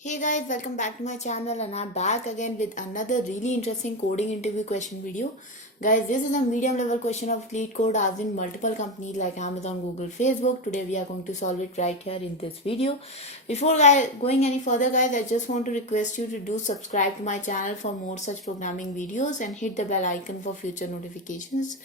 Hey guys, welcome back to my channel and I'm back again with another really interesting coding interview question video. Guys, this is a medium level question of lead code asked in multiple companies like Amazon, Google, Facebook. Today we are going to solve it right here in this video. Before going any further guys, I just want to request you to do subscribe to my channel for more such programming videos and hit the bell icon for future notifications.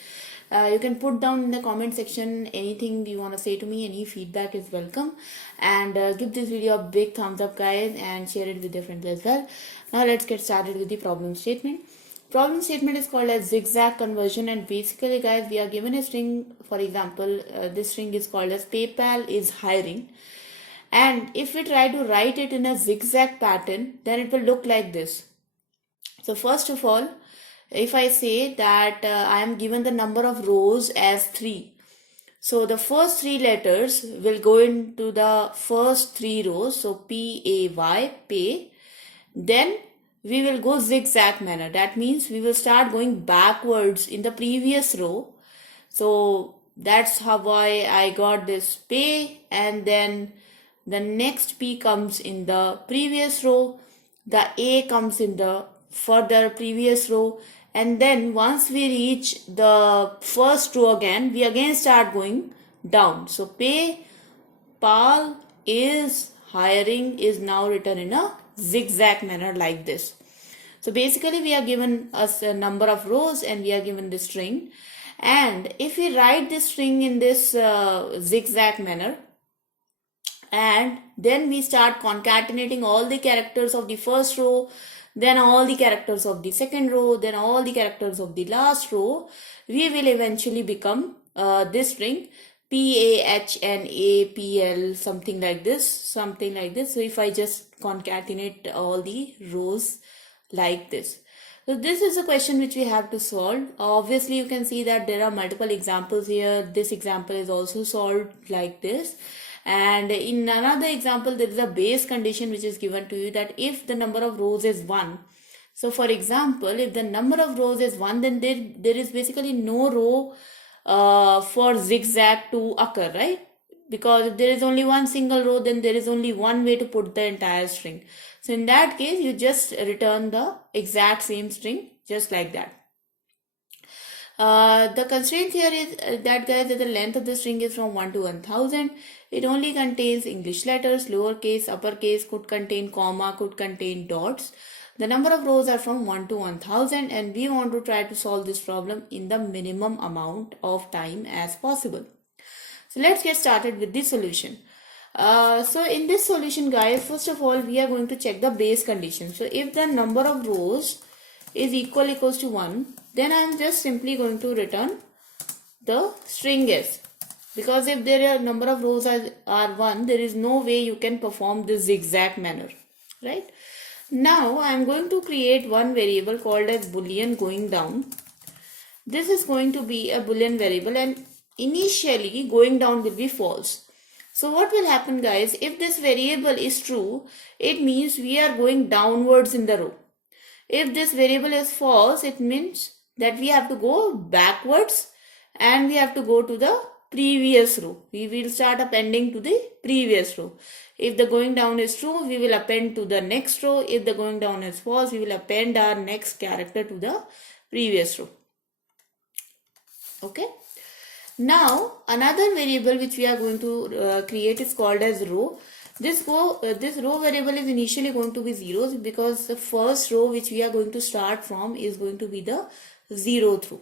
You can put down in the comment section anything you want to say to me. Any feedback is welcome, and give this video a big thumbs up guys and share it with your friends as well. Now let's get started with the problem statement. Problem statement is called as zigzag conversion, and basically guys, we are given a string. For example, this string is called as PayPal is hiring, and if we try to write it in a zigzag pattern, then it will look like this. So first of all, if I say that I am given the number of rows as 3, so the first 3 letters will go into the first 3 rows, so P-A-Y, pay. Then we will go zigzag manner. That means we will start going backwards in the previous row. So that's how I got this pay, and then the next P comes in the previous row, the A comes in the further previous row, and then once we reach the first row again, we again start going down. So pay pal is hiring is now written in a zigzag manner like this. So basically we are given us a number of rows and we are given this string, and if we write this string in this zigzag manner, and then we start concatenating all the characters of the first row, then all the characters of the second row, then all the characters of the last row, we will eventually become this string PAHNAPL, something like this. So if I just concatenate all the rows like this. So this is a question which we have to solve. Obviously you can see that there are multiple examples here. This example is also solved like this. And in another example, there is a base condition which is given to you that if the number of rows is 1. So for example, if the number of rows is 1, then there is basically no row for zigzag to occur, right? Because if there is only one single row, then there is only one way to put the entire string. So in that case, you just return the exact same string just like that. The constraint here is that guys, that the length of the string is from 1 to 1000. It only contains English letters, lowercase, uppercase, could contain comma, could contain dots. The number of rows are from 1 to 1000, and we want to try to solve this problem in the minimum amount of time as possible. So let's get started with the solution. So in this solution guys, first of all we are going to check the base condition. So if the number of rows is equals to 1, then I am just simply going to return the string s, because if there are number of rows are 1, there is no way you can perform this zigzag manner, right? Now I am going to create one variable called as boolean going down. This is going to be a boolean variable, and initially going down will be false. So what will happen guys, if this variable is true, it means we are going downwards in the row. If this variable is false, it means that we have to go backwards and we have to go to the previous row. We will start appending to the previous row. If the going down is true, we will append to the next row. If the going down is false, we will append our next character to the previous row. Okay. Now another variable which we are going to create is called as row. This row variable is initially going to be zeros, because the first row which we are going to start from is going to be the 0th row.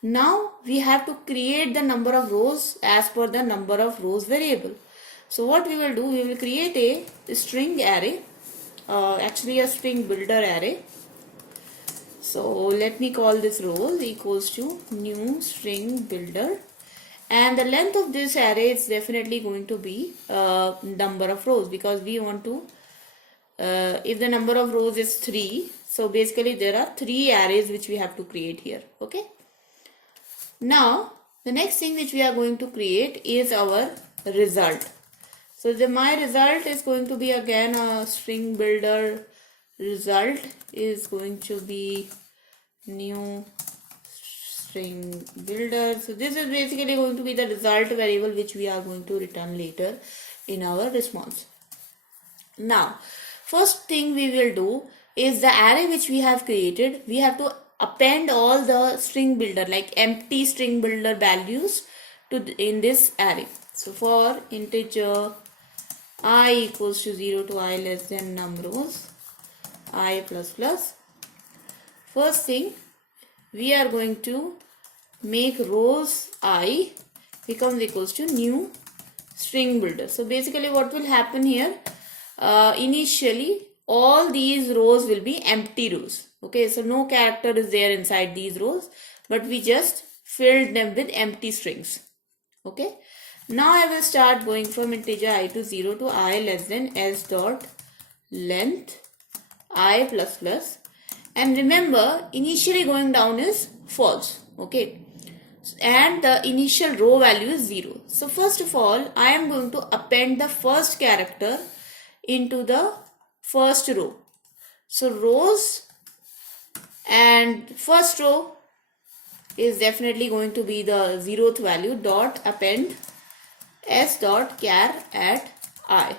Now we have to create the number of rows as per the number of rows variable. So what we will do, we will create a string array, actually a string builder array. So let me call this rows equals to new string builder. And the length of this array is definitely going to be number of rows, because we want to, if the number of rows is 3, so basically there are 3 arrays which we have to create here. Okay. Now the next thing which we are going to create is our result. So my result is going to be again a string builder. Result is going to be new string builder. So this is basically going to be the result variable which we are going to return later in our response. Now first thing we will do is the array which we have created, we have to append all the string builder, like empty string builder values in this array. So for integer I equals to 0 to I less than num rows I plus plus, first thing we are going to make rows I becomes equals to new string builder. So basically what will happen here, initially all these rows will be empty rows. Okay, so no character is there inside these rows, but we just filled them with empty strings. Okay, now I will start going from integer I to 0 to I less than s dot length I plus plus, and remember initially going down is false. Okay, and the initial row value is 0. So first of all I am going to append the first character into the first row. So rows and first row is definitely going to be the 0th value dot append s dot char at I.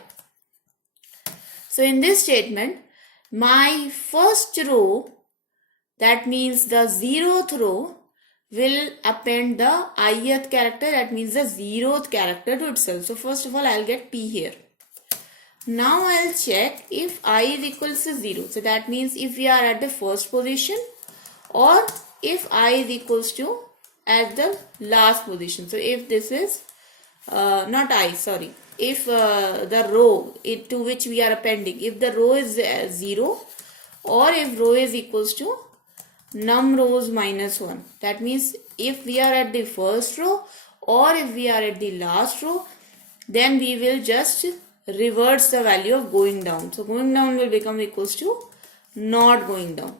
So in this statement, my first row, that means the 0th row, will append the ith character, that means the 0th character to itself. So first of all I'll get p here. Now I'll check if I is equals to 0. So that means if we are at the first position or if I is equals to at the last position. So if this is if the row to which we are appending, if the row is 0 or if row is equals to num rows minus 1, that means if we are at the first row or if we are at the last row, then we will just reverse the value of going down. So going down will become equals to not going down.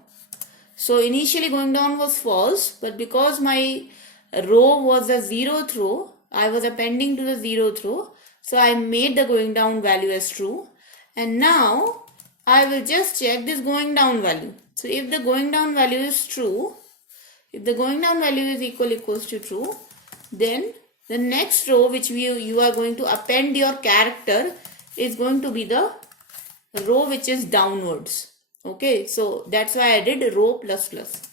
So initially going down was false, but because my row was the 0th row, I was appending to the 0th row, so I made the going down value as true. And now I will just check this going down value. So if the going down value is true, if the going down value is equals to true, then the next row which you are going to append your character is going to be the row which is downwards. Okay, so that's why I did row plus plus.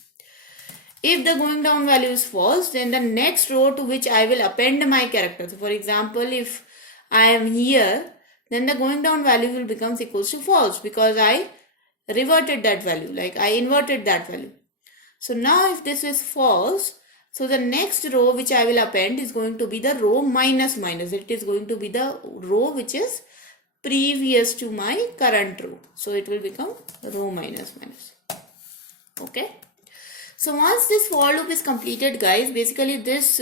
If the going down value is false, then the next row to which I will append my character. So for example, if I am here, then the going down value will become equals to false because I reverted that value, like I inverted that value. So now if this is false, so the next row which I will append is going to be the row minus minus. It is going to be the row which is previous to my current row. So it will become row minus minus. Okay. So once this for loop is completed, guys, basically this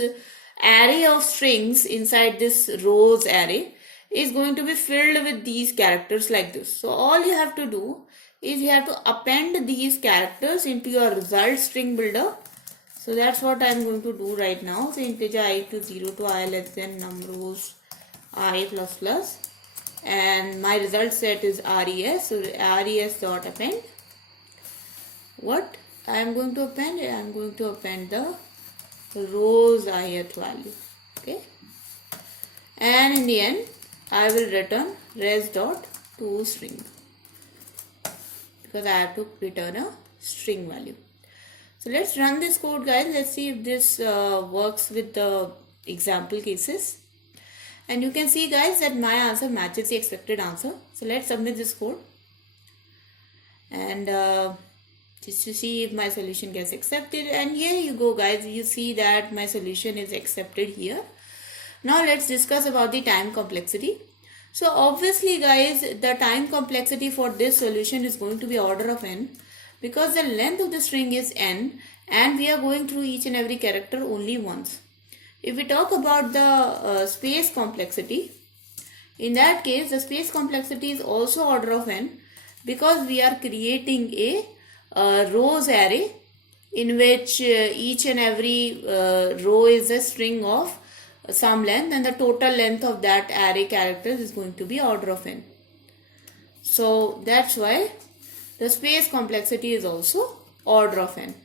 array of strings inside this rows array is going to be filled with these characters like this. So all you have to do is you have to append these characters into your result string builder. So that's what I'm going to do right now. So integer I to 0 to I less than num rows I plus plus, and my result set is res. So res dot append. What I am going to append? I am going to append the rows ith value. Okay, and in the end I will return res dot to string because I have to return a string value. So let's run this code, guys. Let's see if this works with the example cases. And you can see, guys, that my answer matches the expected answer. So let's submit this code and just to see if my solution gets accepted. And here you go, guys. You see that my solution is accepted here. Now let's discuss about the time complexity. So obviously, guys, the time complexity for this solution is going to be order of n, because the length of the string is n and we are going through each and every character only once. If we talk about the space complexity, in that case the space complexity is also order of n, because we are creating a rows array in which each and every row is a string of some length, and the total length of that array characters is going to be order of n. So that's why the space complexity is also order of n.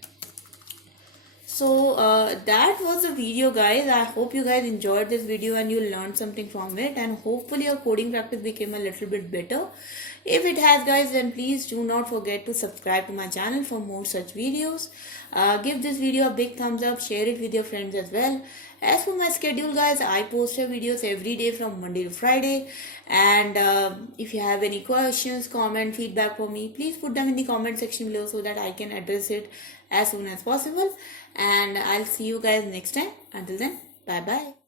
So that was the video, guys. I hope you guys enjoyed this video and you learned something from it, and hopefully your coding practice became a little bit better. If it has, guys, then please do not forget to subscribe to my channel for more such videos. Give this video a big thumbs up, share it with your friends as well. As for my schedule, guys, I post videos every day from Monday to Friday. And if you have any questions, comment, feedback for me, please put them in the comment section below so that I can address it as soon as possible. And I'll see you guys next time. Until then, bye bye.